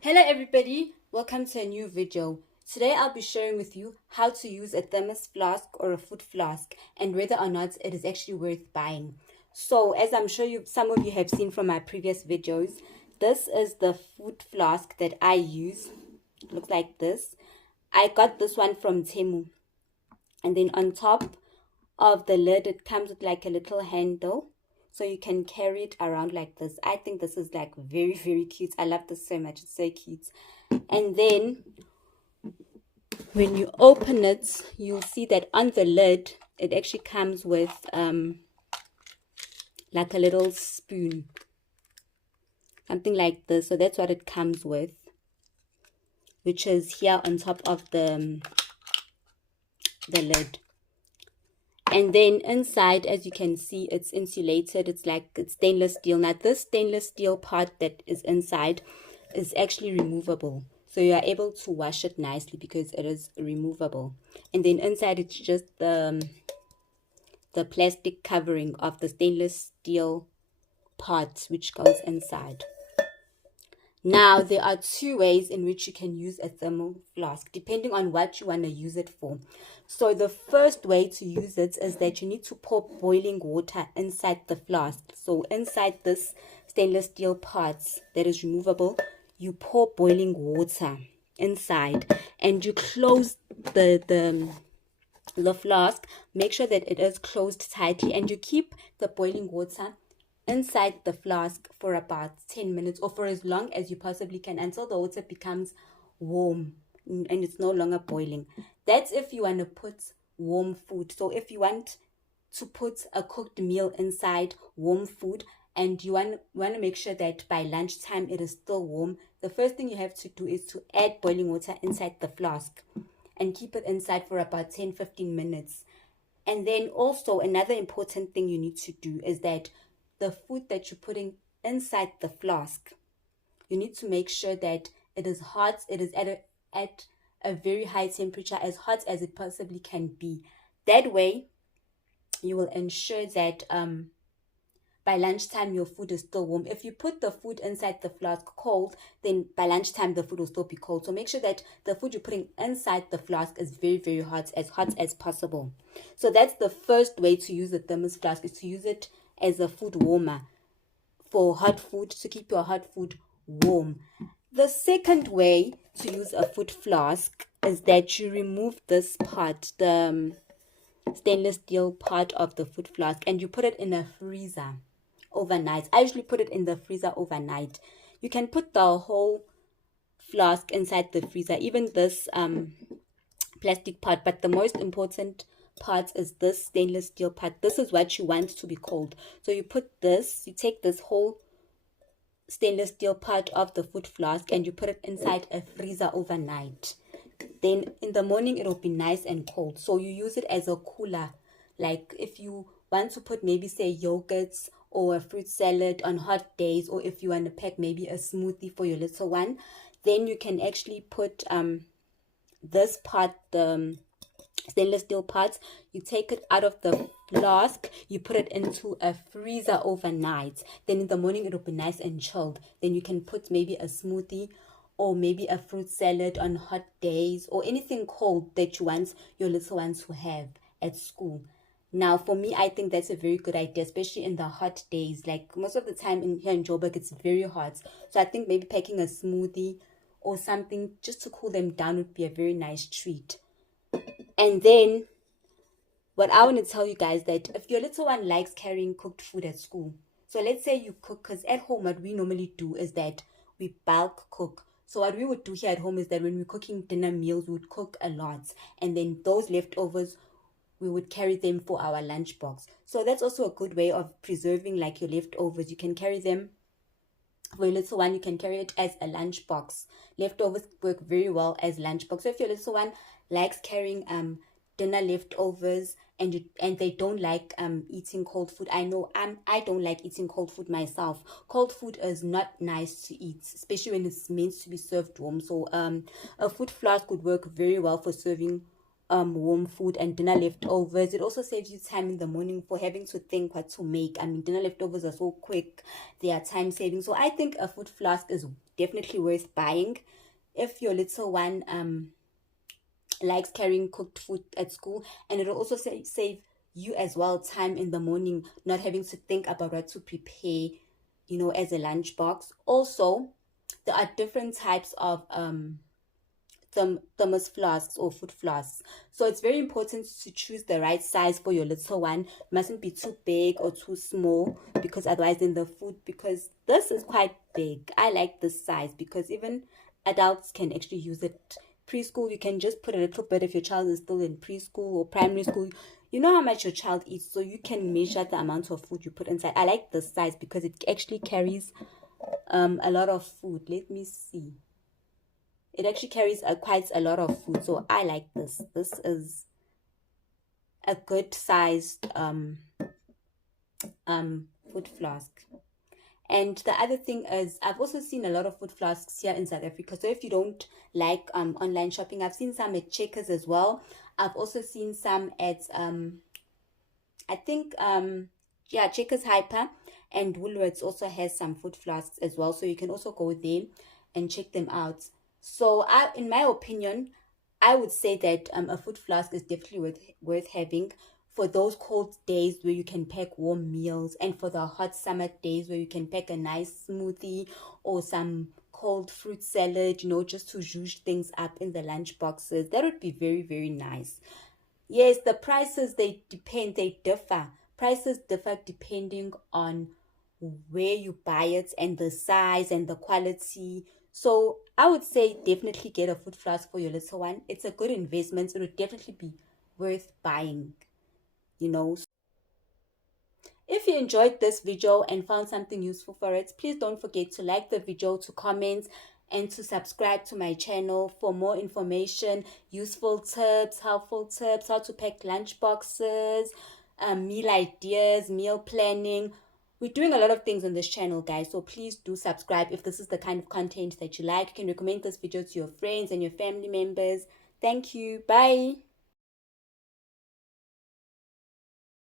Hello everybody, welcome to a new video. Today I'll be sharing with you how to use a thermos flask or a food flask and whether or not it is actually worth buying. So as I'm sure some of you have seen from my previous videos, this is the food flask that I use. It looks like this. I got this one from Temu, and then on top of the lid it comes with like a little handle, so you can carry it around like this. I think this is like very cute. I love this so much. It's so cute. And then when you open it, you'll see that on the lid it actually comes with like a little spoon, something like this. So that's what it comes with, which is here on top of the lid. And then inside, as you can see, it's insulated. It's stainless steel. Now this stainless steel part that is inside is actually removable, so you are able to wash it nicely because it is removable. And then inside it's just the plastic covering of the stainless steel part which goes inside. Now, there are two ways in which you can use a thermal flask, depending on what you want to use it for. So the first way to use it is that you need to pour boiling water inside the flask. So inside this stainless steel parts that is removable, you pour boiling water inside and you close the flask. Make sure that it is closed tightly and you keep the boiling water inside the flask for about 10 minutes or for as long as you possibly can, until the water becomes warm and it's no longer boiling. That's if you want to put warm food. So if you want to put a cooked meal inside warm food and you want to make sure that by lunchtime it is still warm, the first thing you have to do is to add boiling water inside the flask and keep it inside for about 10-15 minutes. And then also another important thing you need to do is that the food that you're putting inside the flask, you need to make sure that it is hot. It is at a very high temperature, as hot as it possibly can be. That way you will ensure that by lunchtime your food is still warm. If you put the food inside the flask cold, then by lunchtime the food will still be cold. So make sure that the food you're putting inside the flask is very hot as possible. So that's the first way to use the thermos flask, is to use it as a food warmer for hot food, to keep your hot food warm. The second way to use a food flask is that you remove this part, the stainless steel part of the food flask, and you put it in a freezer overnight. I usually put it in the freezer overnight. You can put the whole flask inside the freezer, even this plastic part, but the most important part is this stainless steel part. This is what you want to be cold. So you take this whole stainless steel part of the food flask and you put it inside a freezer overnight. Then in the morning it will be nice and cold. So you use it as a cooler. Like if you want to put maybe say yogurts or a fruit salad on hot days, or if you want to pack maybe a smoothie for your little one, then you can actually put this part, the stainless steel parts, you take it out of the flask, you put it into a freezer overnight. Then in the morning it'll be nice and chilled. Then you can put maybe a smoothie or maybe a fruit salad on hot days, or anything cold that you want your little ones to have at school. Now for me, I think that's a very good idea, especially in the hot days. Like most of the time here in Joburg it's very hot, so I think maybe packing a smoothie or something just to cool them down would be a very nice treat. And then what I want to tell you guys, that if your little one likes carrying cooked food at school, so let's say you cook, because at home what we normally do is that we bulk cook. So what we would do here at home is that when we're cooking dinner meals, we would cook a lot, and then those leftovers we would carry them for our lunchbox. So that's also a good way of preserving like your leftovers. You can carry them for your little one, you can carry it as a lunchbox. Leftovers work very well as lunchbox. So if your little one likes carrying dinner leftovers and they don't like eating cold food, I know I don't like eating cold food myself. Cold food is not nice to eat, especially when it's meant to be served warm. So a food flask would work very well for serving warm food and dinner leftovers. It also saves you time in the morning for having to think what to make. I mean, dinner leftovers are so quick, they are time saving. So I think a food flask is definitely worth buying. If your little one likes carrying cooked food at school, and it'll also save you as well time in the morning, not having to think about what to prepare, as a lunchbox. Also, there are different types of thermos flasks or food flasks. So it's very important to choose the right size for your little one. It mustn't be too big or too small, because otherwise then the food, because this is quite big. I like this size because even adults can actually use it. Preschool, you can just put a little bit if your child is still in preschool or primary school. You know how much your child eats, so you can measure the amount of food you put inside. I like this size because it actually carries a lot of food. Let me see. It actually carries quite a lot of food, so I like this. This is a good sized food flask. And the other thing is, I've also seen a lot of food flasks here in South Africa. So if you don't like online shopping, I've seen some at Checkers as well. I've also seen some at I think yeah, Checkers Hyper, and Woolworths also has some food flasks as well. So you can also go there and check them out. So in my opinion, I would say that a food flask is definitely worth having for those cold days where you can pack warm meals, and for the hot summer days where you can pack a nice smoothie or some cold fruit salad, just to zhuzh things up in the lunch boxes. That would be very, very nice. Yes, the prices, they differ. Prices differ depending on where you buy it and the size and the quality. So I would say definitely get a food flask for your little one. It's a good investment. It would definitely be worth buying, you know. If you enjoyed this video and found something useful for it, please don't forget to like the video, to comment, and to subscribe to my channel for more information, useful tips, helpful tips, how to pack lunch boxes, meal ideas, meal planning. We're doing a lot of things on this channel, guys, so please do subscribe if this is the kind of content that you like. You can recommend this video to your friends and your family members. Thank you. Bye.